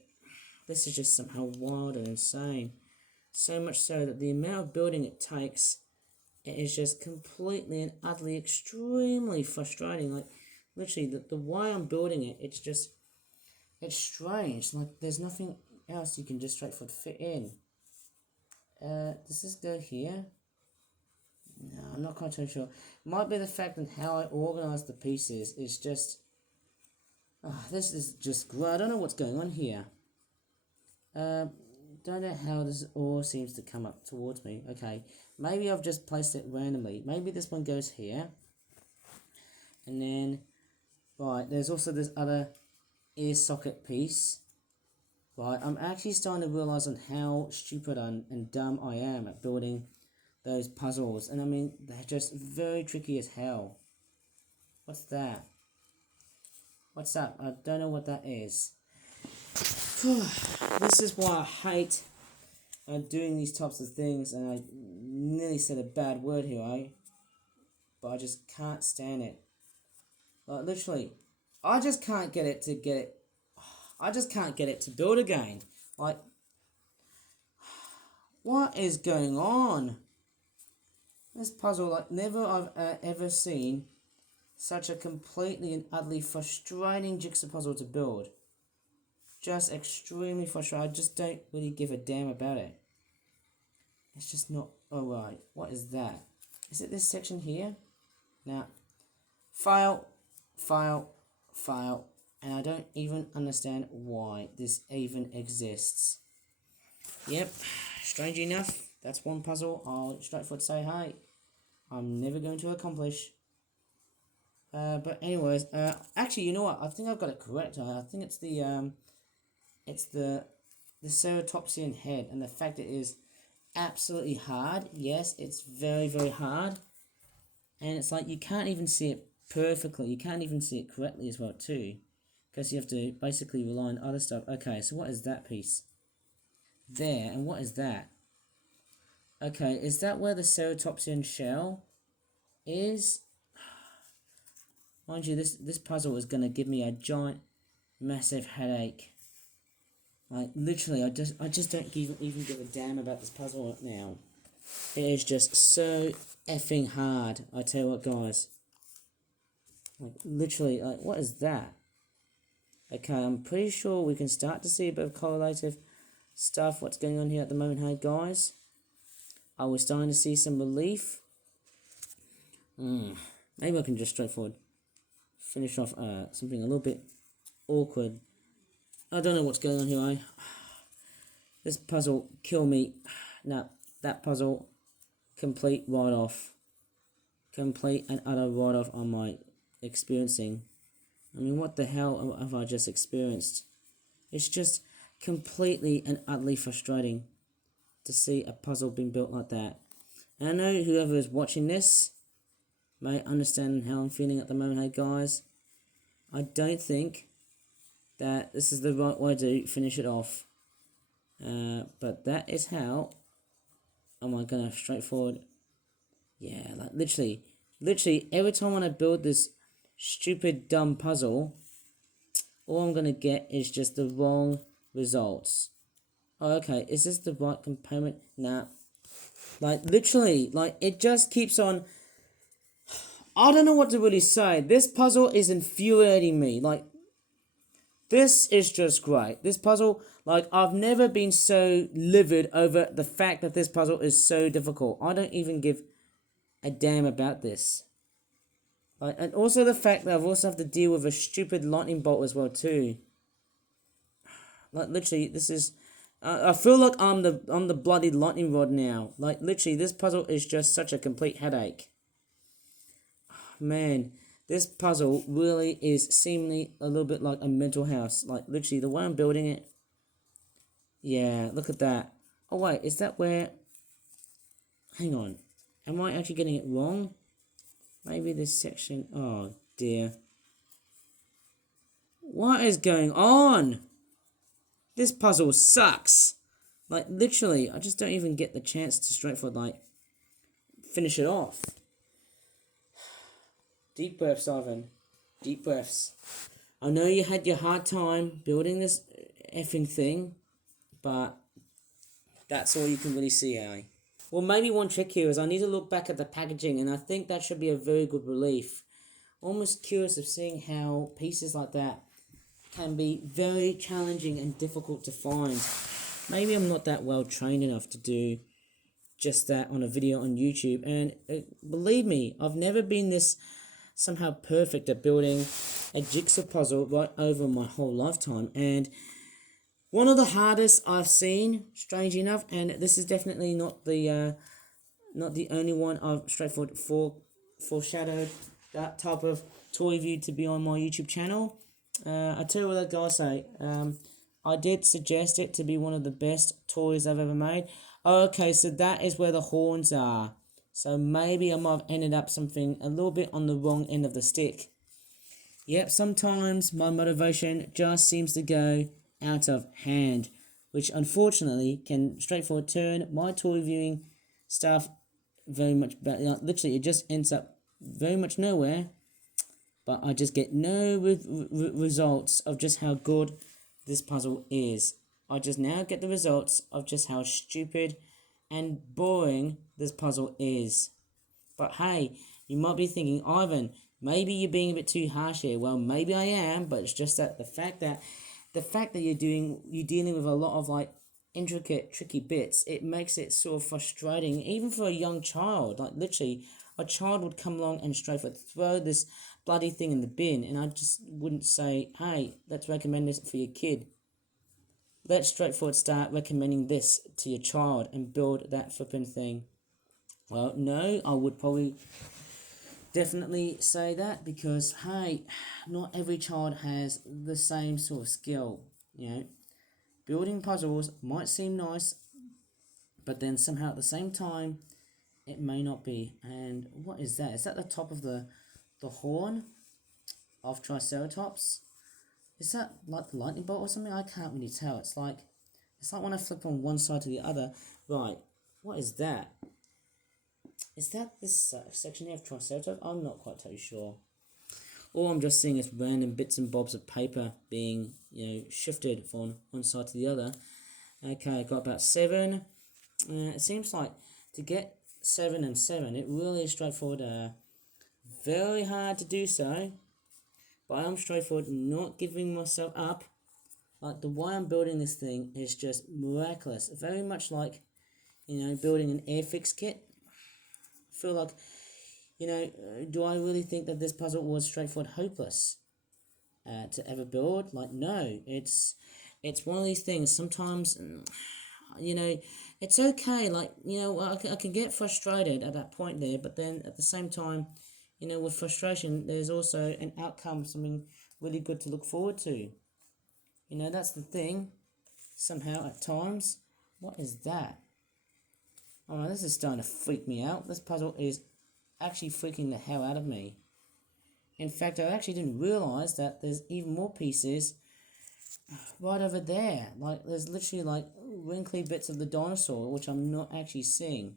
this is just somehow wild and insane. So much so that the amount of building it takes, it is just completely and utterly extremely frustrating. Like, literally, the way I'm building it, it's strange. Like, there's nothing else you can just straightforward fit in. Does this go here? No, I'm not quite so sure. Might be the fact that how I organise the pieces is just... this is just... I don't know what's going on here. Don't know how this all seems to come up towards me. Okay, maybe I've just placed it randomly. Maybe this one goes here. And then... Right, there's also this other ear socket piece. Right, I'm actually starting to realise on how stupid and dumb I am at building those puzzles. And I mean, they're just very tricky as hell. What's that? What's up? I don't know what that is. This is why I hate doing these types of things, and I nearly said a bad word here, but I just can't stand it. Like, literally, I just can't get it to I just can't get it to build again. Like, what is going on? This puzzle, like, never I've ever seen such a completely and utterly frustrating jigsaw puzzle to build. Just extremely frustrating. I just don't really give a damn about it. It's just not... Oh, right. What is that? Is it this section here? Nah. Fail. Fail. Fail. And I don't even understand why this even exists. Yep. Strangely enough, that's one puzzle I'll straightforward say, hey, I'm never going to accomplish. But anyways, actually, you know what? I think I've got it correct. I think it's the ceratopsian head, and the fact it is absolutely hard. Yes, it's very, very hard. And it's like you can't even see it perfectly. You can't even see it correctly as well, too. Because you have to basically rely on other stuff. Okay, so what is that piece? There, and what is that? Okay, is that where the ceratopsian shell is? Mind you, this puzzle is going to give me a giant, massive headache. Like, literally, I just don't even give a damn about this puzzle now. It is just so effing hard, I tell you what, guys. Like, literally, like, what is that? Okay, I'm pretty sure we can start to see a bit of correlative stuff, what's going on here at the moment, hey, guys. Are we starting to see some relief? Maybe I can just straightforward finish off something a little bit awkward. I don't know what's going on here, This puzzle, kill me. No, that puzzle, complete write-off. Complete and utter write-off on my experiencing. I mean, what the hell have I just experienced? It's just completely and utterly frustrating to see a puzzle being built like that. And I know whoever is watching this may understand how I'm feeling at the moment, hey guys. I don't think that this is the right way to finish it off. But that is how am I gonna straightforward. Yeah, like literally every time when I build this stupid dumb puzzle, all I'm gonna get is just the wrong results. Oh, okay, is this the right component? Nah. Like literally, like it just keeps on. I don't know what to really say. This puzzle is infuriating me. Like, this is just great. This puzzle, like, I've never been so livid over the fact that this puzzle is so difficult. I don't even give a damn about this. Like, and also the fact that I've also have to deal with a stupid lightning bolt as well, too. Like, literally, this is... I feel like I'm the bloody lightning rod now. Like, literally, this puzzle is just such a complete headache. Man, this puzzle really is seemingly a little bit like a mental house. Like, literally, the way I'm building it. Yeah, look at that. Oh, wait, is that where... Hang on. Am I actually getting it wrong? Maybe this section... Oh, dear. What is going on? This puzzle sucks. Like, literally, I just don't even get the chance to straightforward, like, finish it off. Deep breaths, Ivan. Deep breaths. I know you had your hard time building this effing thing, but that's all you can really see, eh? Well, maybe one trick here is I need to look back at the packaging, and I think that should be a very good relief. Almost curious of seeing how pieces like that can be very challenging and difficult to find. Maybe I'm not that well trained enough to do just that on a video on YouTube. And believe me, I've never been this somehow perfect at building a jigsaw puzzle right over my whole lifetime. And one of the hardest I've seen, strange enough, and this is definitely not the only one I've straightforward foreshadowed that type of toy review to be on my YouTube channel. I tell you what that guy say. I did suggest it to be one of the best toys I've ever made. Okay, so that is where the horns are. So maybe I might have ended up something a little bit on the wrong end of the stick. Yep, sometimes my motivation just seems to go out of hand, which unfortunately can straightforward turn my toy viewing stuff very much better. Literally, it just ends up very much nowhere, but I just get no results of just how good this puzzle is. I just now get the results of just how stupid and boring this puzzle is. But hey, you might be thinking, Ivan, maybe you're being a bit too harsh here. Well, maybe I am, but it's just that the fact that you're dealing with a lot of like intricate, tricky bits, it makes it sort of frustrating, even for a young child. Like literally, a child would come along and straightforward throw this bloody thing in the bin, and I just wouldn't say, hey, let's recommend this for your kid. Let's straightforward start recommending this to your child and build that flipping thing. Well, no, I would probably definitely say that because, hey, not every child has the same sort of skill, you know. Building puzzles might seem nice, but then somehow at the same time, it may not be. And what is that? Is that the top of the horn of Triceratops? Is that like the lightning bolt or something? I can't really tell. It's like when I flip on one side to the other. Right, what is that? Is that this section here of Triceratops? I'm not quite totally sure. All I'm just seeing is random bits and bobs of paper being, shifted from one side to the other. Okay, got about 7. It seems like to get 7 and 7, it really is straightforward. Very hard to do so. But I'm straightforward, not giving myself up. Like the way I'm building this thing is just miraculous. Very much like, building an Airfix kit. I feel like, do I really think that this puzzle was straightforward hopeless to ever build? Like, no, it's one of these things. Sometimes, it's okay. Like, I can get frustrated at that point there, but then at the same time, with frustration, there's also an outcome, something really good to look forward to. That's the thing. Somehow, at times, what is that? Alright, this is starting to freak me out. This puzzle is actually freaking the hell out of me. In fact, I actually didn't realise that there's even more pieces right over there. Like, there's literally, like, wrinkly bits of the dinosaur, which I'm not actually seeing.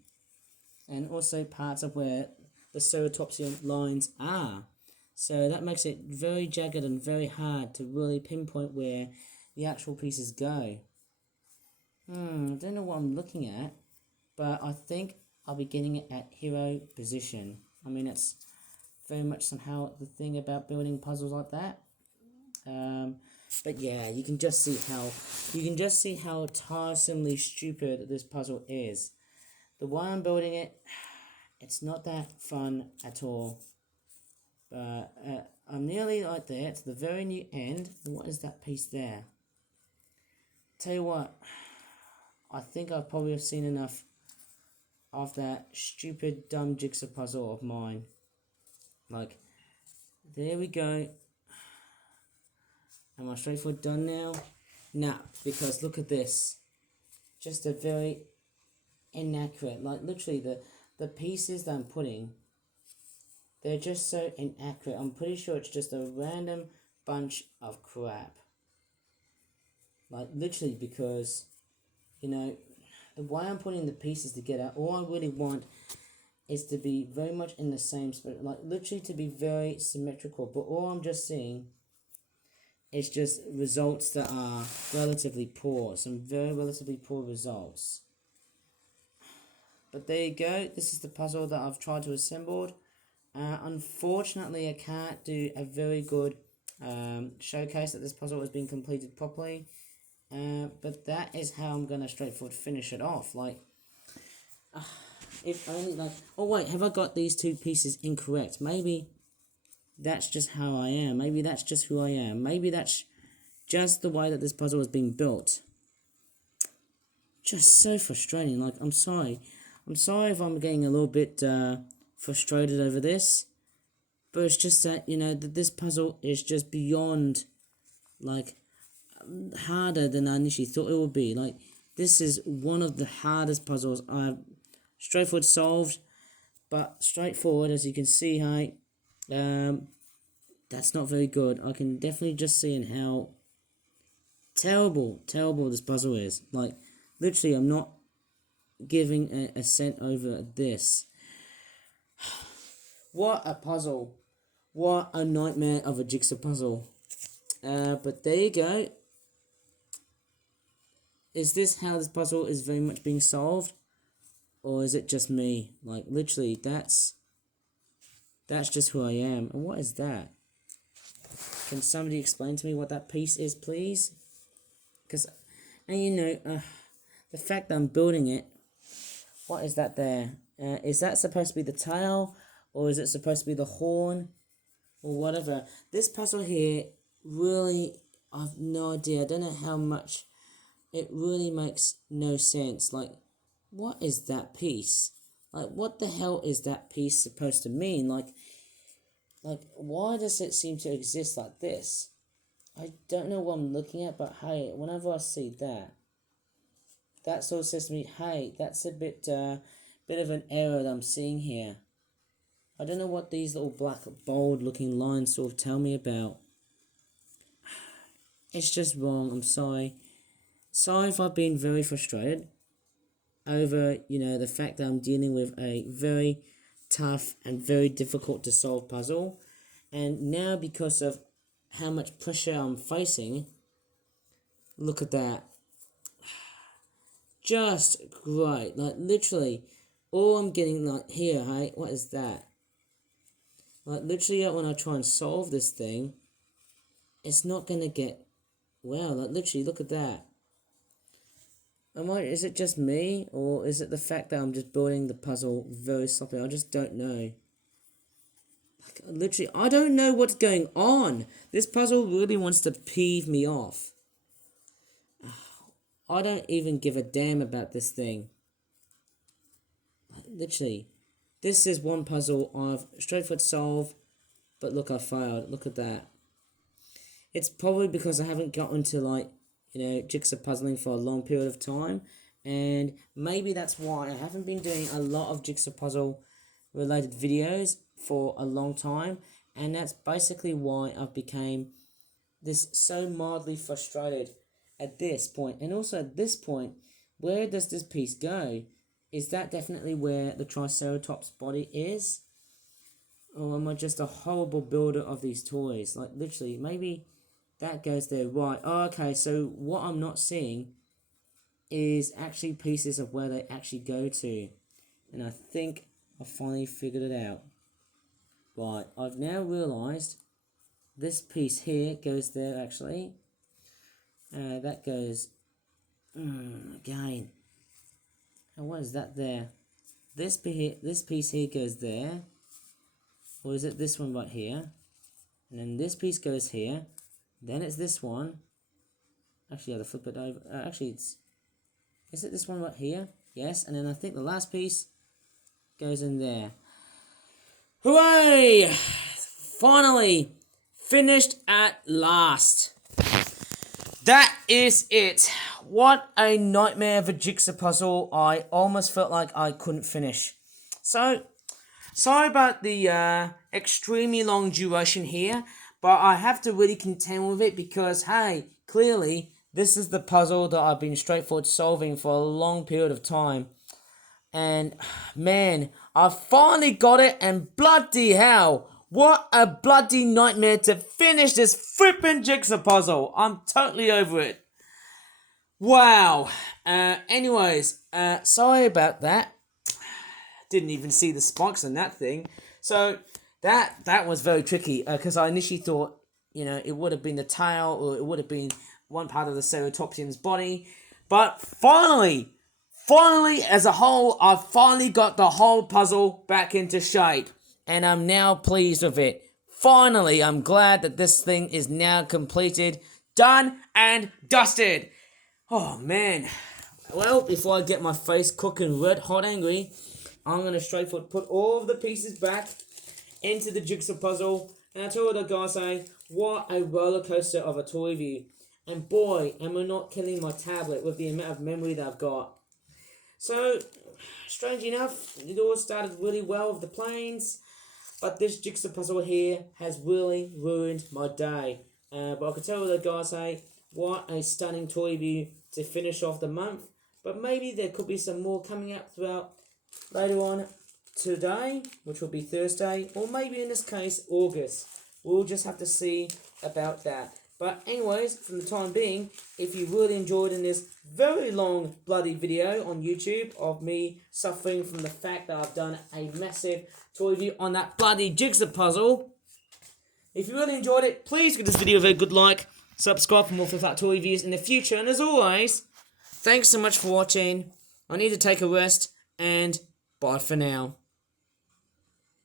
And also parts of where the ceratopsian lines are. So that makes it very jagged and very hard to really pinpoint where the actual pieces go. I don't know what I'm looking at, but I think I'll be getting it at hero position. I mean, it's very much somehow the thing about building puzzles like that. But yeah, you can just see how tiresomely stupid this puzzle is. The way I'm building it, it's not that fun at all. But I'm nearly right there to the very new end. What is that piece there? Tell you what, I think I probably have seen enough of that stupid, dumb jigsaw puzzle of mine. Like, there we go. Am I straightforward done now? Nah, because look at this. Just a very inaccurate, like literally the pieces that I'm putting, they're just so inaccurate. I'm pretty sure it's just a random bunch of crap. Like literally, because, the way I'm putting the pieces together, all I really want is to be very much in the same spirit, like literally to be very symmetrical, but all I'm just seeing is just results that are relatively poor, some very relatively poor results. But there you go, this is the puzzle that I've tried to assemble. Unfortunately, I can't do a very good showcase that this puzzle has been completed properly. But that is how I'm going to straightforward finish it off. Like, If only, like... Oh, wait, have I got these two pieces incorrect? Maybe that's just how I am. Maybe that's just who I am. Maybe that's just the way that this puzzle is being built. Just so frustrating. Like, I'm sorry. I'm sorry if I'm getting a little bit frustrated over this. But it's just that, you know, that this puzzle is just beyond, like, harder than I initially thought it would be. Like, this is one of the hardest puzzles I've straightforward solved. But straightforward, as you can see, hey, that's not very good. I can definitely just see in how terrible this puzzle is. Like, literally, I'm not giving a cent over this. What a puzzle. What a nightmare of a jigsaw puzzle. But there you go. Is this how this puzzle is very much being solved? Or is it just me? Like, literally, that's just who I am. And what is that? Can somebody explain to me what that piece is, please? Because, and you know, the fact that I'm building it, what is that there? Is that supposed to be the tail? Or is it supposed to be the horn? Or whatever. This puzzle here, really, I've no idea. I don't know how much. It really makes no sense. Like, what is that piece? Like, what the hell is that piece supposed to mean? Like, why does it seem to exist like this? I don't know what I'm looking at, but hey, whenever I see that, that sort of says to me, hey, that's a bit of an error that I'm seeing here. I don't know what these little black, bold-looking lines sort of tell me about. It's just wrong. I'm sorry. Sorry if I've been very frustrated over, you know, the fact that I'm dealing with a very tough and very difficult to solve puzzle. And now, because of how much pressure I'm facing, look at that. Just great. Like, literally, all I'm getting, like, here, hey, what is that? Like, literally, when I try and solve this thing, it's not going to get well. Like, literally, look at that. Is it just me? Or is it the fact that I'm just building the puzzle very sloppy? I just don't know. Like, literally, I don't know what's going on. This puzzle really wants to peeve me off. I don't even give a damn about this thing. Like, literally. This is one puzzle I've straightforward solved, but look, I failed. Look at that. It's probably because I haven't gotten to, like, you know, jigsaw puzzling for a long period of time, and maybe that's why I haven't been doing a lot of jigsaw puzzle related videos for a long time, and that's basically why I've became this so mildly frustrated at this point. And also at this point, where does this piece go? Is that definitely where the Triceratops body is? Or am I just a horrible builder of these toys? Like, literally, maybe that goes there. Right, oh, okay, so what I'm not seeing is actually pieces of where they actually go to. And I think I finally figured it out. Right, I've now realised this piece here goes there, actually. That goes... again. And what is that there? This piece here goes there. Or is it this one right here? And then this piece goes here. Then it's this one. Actually, I have to flip it over. Actually, is it this one right here? Yes. And then I think the last piece goes in there. Hooray! Finally! Finished at last. That is it. What a nightmare of a jigsaw puzzle. I almost felt like I couldn't finish. So, sorry about the extremely long duration here, but I have to really contend with it because, hey, clearly, this is the puzzle that I've been straightforward solving for a long period of time. And, man, I finally got it, and bloody hell, what a bloody nightmare to finish this flippin' jigsaw puzzle. I'm totally over it. Wow. Anyways, sorry about that. Didn't even see the spikes on that thing. So, that was very tricky, because I initially thought, you know, it would have been the tail, or it would have been one part of the Ceratopsian's body. But finally, finally, as a whole, I've finally got the whole puzzle back into shape. And I'm now pleased with it. Finally, I'm glad that this thing is now completed, done and dusted. Oh, man. Well, before I get my face cooking red hot angry, I'm going to straightforward put all of the pieces back into the jigsaw puzzle. And I told the guy saying, what a roller coaster of a toy view. And boy, am I not killing my tablet with the amount of memory that I've got. So, strange enough, it all started really well with the planes. But this jigsaw puzzle here has really ruined my day. But I could tell the guy say, what a stunning toy view to finish off the month. But maybe there could be some more coming up throughout later on today, which will be Thursday, or maybe in this case, August. We'll just have to see about that. But anyways, from the time being, if you really enjoyed in this very long bloody video on YouTube of me suffering from the fact that I've done a massive toy review on that bloody jigsaw puzzle, if you really enjoyed it, please give this video a very good like, subscribe for more Flip Flat toy reviews in the future, and as always, thanks so much for watching. I need to take a rest, and bye for now.